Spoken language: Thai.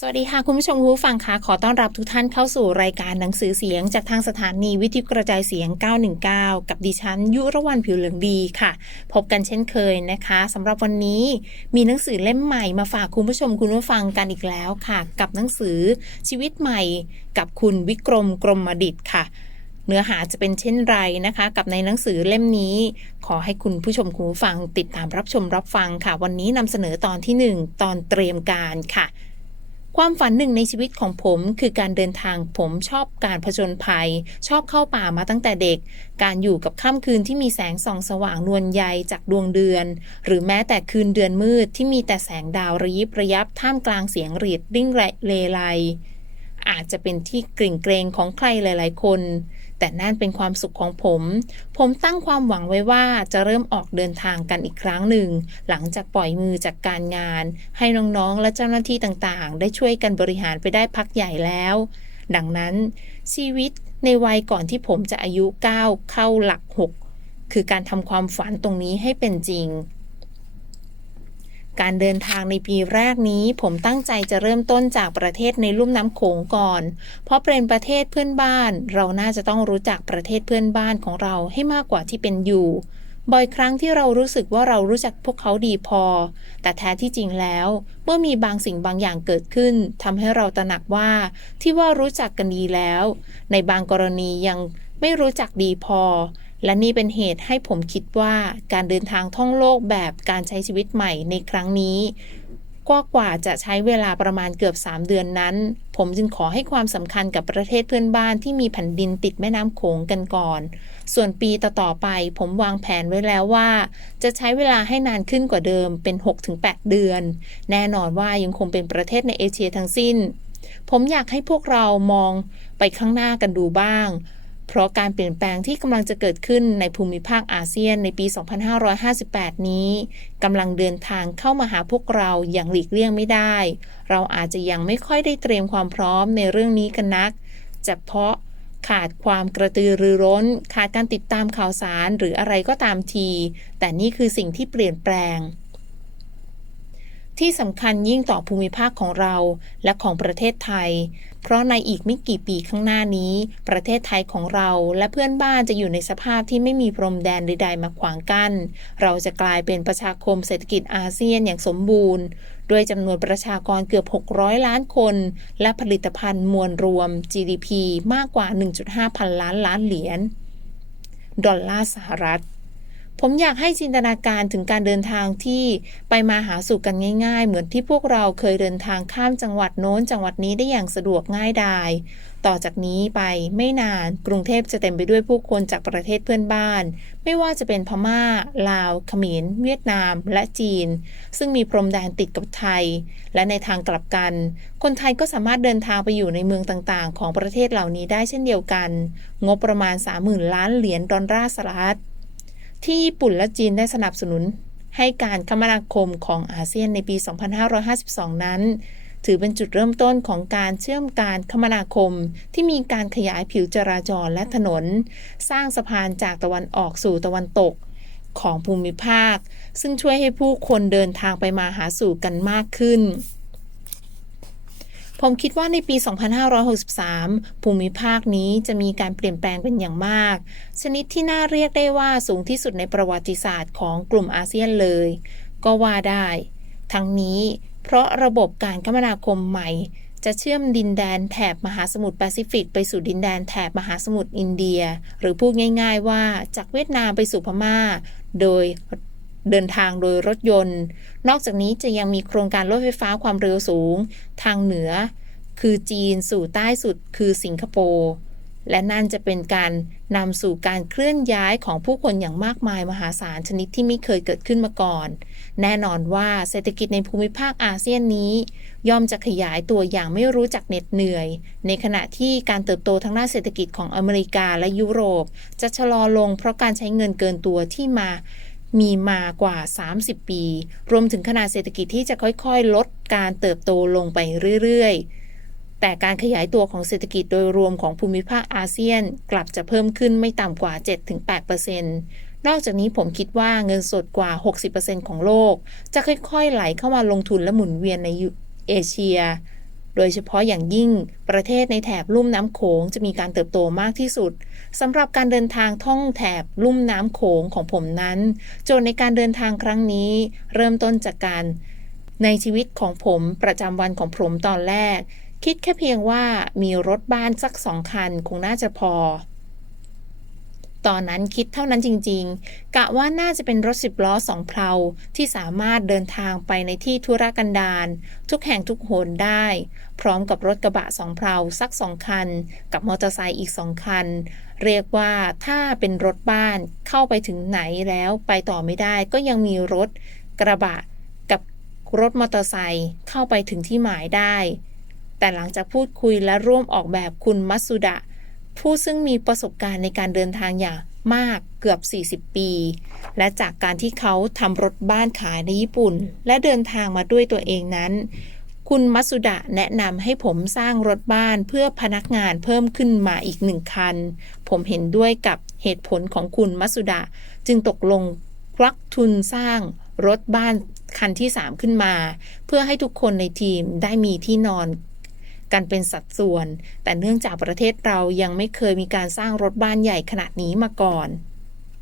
สวัสดีค่ะ คุณผู้ชมคุณผู้ฟังค่ะ ขอต้อนรับทุกท่านเข้าสู่รายการหนังสือเสียง จากทางสถานีวิทยุกระจายเสียง 919 กับดิฉัน ยุรวรรณผิวเหลืองดีค่ะ พบกันเช่นเคยนะคะสำหรับวันนี้มีหนังสือเล่มใหม่มาฝากคุณผู้ชมคุณผู้ฟังกันอีกแล้วค่ะ กับหนังสือชีวิตใหม่กับคุณวิกรมกรมดิตค่ะเนื้อหาจะเป็นเช่นไรนะคะ กับในหนังสือเล่มนี้ ขอให้คุณผู้ชมคุณผู้ฟังติดตามรับชมรับฟังค่ะ วันนี้นำเสนอตอนที่หนึ่งตอนเตรียมการค่ะ ความฝันหนึ่งในชีวิตของผมคือการเดินทางผมชอบการผจญภัย ชอบเข้าป่ามาตั้งแต่เด็ก การอยู่กับค่ำคืนที่มีแสงส่องสว่างนวลใยจากดวงเดือน หรือแม้แต่คืนเดือนมืดที่มีแต่แสงดาวระยิบระยับท่ามกลางเสียงรีดริ่งเลไลอาจจะเป็นที่กริ่งเกรงของใครหลาย ๆ คน แต่นั่นเป็นความสุขของผม ผมตั้งความหวังไว้ว่าจะเริ่มออกเดินทางกันอีกครั้งหนึ่ง หลังจากปล่อยมือจากการงาน ให้น้องๆ และเจ้าหน้าที่ต่างๆ ได้ช่วยกันบริหารไปได้พักใหญ่แล้ว ดังนั้น ชีวิตในวัยก่อนที่ผมจะอายุ 9 เข้าหลัก 6 คือการทำความฝันตรงนี้ให้เป็นจริง การเดินทางในปีแรกนี้ ผมตั้งใจจะเริ่มต้นจากประเทศในลุ่มน้ำโขงก่อน เพราะเป็นประเทศเพื่อนบ้าน เราน่าจะต้องรู้จักประเทศเพื่อนบ้านของเราให้มากกว่าที่เป็นอยู่บ่อยครั้งที่เรารู้สึกว่าเรารู้จักพวกเขาดีพอ แต่แท้ที่จริงแล้ว เมื่อมีบางสิ่งบางอย่างเกิดขึ้นทำให้เราตระหนักว่า ที่ว่ารู้จักกันดีแล้ว ในบางกรณียังไม่รู้จักดีพอ และนี่เป็นเหตุให้ผมคิดว่าการเดินทางท่องโลกแบบการใช้ชีวิตใหม่ในครั้งนี้ก็กว่าจะใช้เวลาประมาณเกือบ 3 เดือนนั้น ผมจึงขอให้ความสำคัญกับประเทศเพื่อนบ้านที่มีแผ่นดินติดแม่น้ำโขงกันก่อน ส่วนปีต่อๆไป ผมวางแผนไว้แล้วว่า จะใช้เวลาให้นานขึ้นกว่าเดิมเป็น 6-8 เดือน แน่นอนว่ายังคงเป็นประเทศในเอเชียทั้งสิ้น ผมอยากให้พวกเรามองไปข้างหน้ากันดูบ้าง เพราะการเปลี่ยนแปลงที่กำลังจะเกิดขึ้นในภูมิภาคอาเซียนในปี 2558 นี้กำลังเดินทางเข้ามาหาพวกเราอย่างหลีกเลี่ยงไม่ได้ เราอาจจะยังไม่ค่อยได้เตรียมความพร้อมในเรื่องนี้กันนักจะเพราะขาดความกระตือรือร้น ขาดการติดตามข่าวสารหรืออะไรก็ตามที แต่นี่คือสิ่งที่เปลี่ยนแปลง ที่สำคัญยิ่งต่อภูมิภาคของเราและของประเทศไทย เพราะในอีกไม่กี่ปีข้างหน้านี้ ประเทศไทยของเราและเพื่อนบ้านจะอยู่ในสภาพที่ไม่มีพรมแดนใดๆมาขวางกัน้น เราจะกลายเป็นประชาคมเศรษฐกิจอาเซียนอย่างสมบูรณ์ ด้วยจำนวนประชากรเกือบ 600 ล้านคน และผลิตภัณฑ์มวลรวม GDP มากกว่า 1.5 พันล้านล้านเหรียญดอลลาร์สหรัฐ ผมอยากให้จินตนาการถึงการเดินทางที่ไปมาหาสู่กันง่าย ๆ เหมือนที่พวกเราเคยเดินทางข้ามจังหวัดโน้นจังหวัดนี้ได้อย่างสะดวกง่ายดาย ต่อจากนี้ไปไม่นานกรุงเทพจะเต็มไปด้วยผู้คนจากประเทศเพื่อนบ้าน ไม่ว่าจะเป็นพม่า ลาวเขมรเวียดนาม และจีน ซึ่งมีพรมแดนติดกับไทย และในทางกลับกัน คนไทยก็สามารถเดินทางไปอยู่ในเมืองต่างๆ ของประเทศเหล่านี้ได้เช่นเดียวกัน งบประมาณ 30,000 ล้านเหรียญดอลลาร์สหรัฐ ที่ญี่ปุ่นและจีนได้สนับสนุน ให้การคมนาคมของอาเซียนในปี 2552 นั้น ถือเป็นจุดเริ่มต้นของการเชื่อมการคมนาคมที่มีการขยายผิวจราจรและถนน สร้างสะพานจากตะวันออกสู่ตะวันตกของภูมิภาค ซึ่งช่วยให้ผู้คนเดินทางไปมาหาสู่กันมากขึ้น ผมคิดว่าในปี 2563 ภูมิภาคนี้จะมีการเปลี่ยนแปลงเป็นอย่างมาก ชนิดที่น่าเรียกได้ว่าสูงที่สุดในประวัติศาสตร์ของกลุ่มอาเซียนเลย ก็ว่าได้ ทั้งนี้เพราะระบบการคมนาคมใหม่ จะเชื่อมดินแดนแถบมหาสมุทรแปซิฟิก ไปสู่ดินแดนแถบมหาสมุทรอินเดีย หรือพูดง่าย ๆ ว่าจากเวียดนามไปสู่พม่า โดย เดินทางโดยรถยนต์ นอกจากนี้จะยังมีโครงการรถไฟฟ้าความเร็วสูง ทางเหนือ คือจีนสู่ใต้สุดคือสิงคโปร์และนั่นจะเป็นการนำสู่การเคลื่อนย้ายของผู้คนอย่างมากมายมหาศาลชนิดที่ไม่เคยเกิดขึ้นมาก่อน แน่นอนว่าเศรษฐกิจในภูมิภาคอาเซียนนี้ ย่อมจะขยายตัวอย่างไม่รู้จักเหน็ดเหนื่อย ในขณะที่การเติบโตทางด้านเศรษฐกิจของอเมริกาและยุโรป จะชะลอลงเพราะการใช้เงินเกินตัวที่มา มีมากว่า 30 ปี รวมถึงขนาดเศรษฐกิจที่จะค่อยๆ ลดการเติบโตลงไปเรื่อยๆ แต่การขยายตัวของเศรษฐกิจโดยรวมของภูมิภาคอาเซียนกลับจะเพิ่มขึ้นไม่ต่ำกว่า 7-8%นอกจากนี้ผมคิดว่าเงินสดกว่า 60%ของโลก จะค่อยๆ ไหลเข้ามาลงทุนและหมุนเวียนในเอเชีย โดยเฉพาะอย่างยิ่งประเทศในแถบลุ่มน้ำโขงจะมีการเติบโตมากที่สุดสำหรับการเดินทางท่องแถบลุ่มน้ำโขงของผมนั้น โจทย์ในการเดินทางครั้งนี้ เริ่มต้นจากการ ในชีวิตของผมประจำวันของผมตอนแรก คิดแค่เพียงว่ามีรถบ้านสักสองคันคงน่าจะพอ ตอนนั้นคิดเท่านั้นจริง ๆ กะว่าน่าจะเป็นรถสิบล้อสองเพลาที่สามารถเดินทางไปในที่ธุรกันดารทุกแห่งทุกโหนได้ พร้อมกับรถกระบะสองเพลาสักสองคัน กับมอเตอร์ไซค์อีกสองคัน เรียกว่าถ้าเป็นรถบ้านเข้าไปถึงไหนแล้วไปต่อไม่ได้ก็ยังมีรถกระบะกับรถมอเตอร์ไซค์เข้าไปถึงที่หมายได้ แต่หลังจากพูดคุยและร่วมออกแบบคุณมัตสุดะ ผู้ซึ่งมีประสบการณ์ในการเดินทางอย่างมากเกือบ 40 ปี และจากการที่เขาทำรถบ้านขายในญี่ปุ่น และเดินทางมาด้วยตัวเองนั้น คุณมัสุดะแนะนำให้ผมสร้างรถบ้านเพื่อพนักงานเพิ่มขึ้นมาอีกหนึ่งคัน ผมเห็นด้วยกับเหตุผลของคุณมัสุดะ จึงตกลงควักทุนสร้างรถบ้านคันที่ 3 ขึ้นมา เพื่อให้ทุกคนในทีมได้มีที่นอน กันเป็นสัดส่วน แต่เนื่องจากประเทศเรายังไม่เคยมีการสร้างรถบ้านใหญ่ขนาดนี้มาก่อน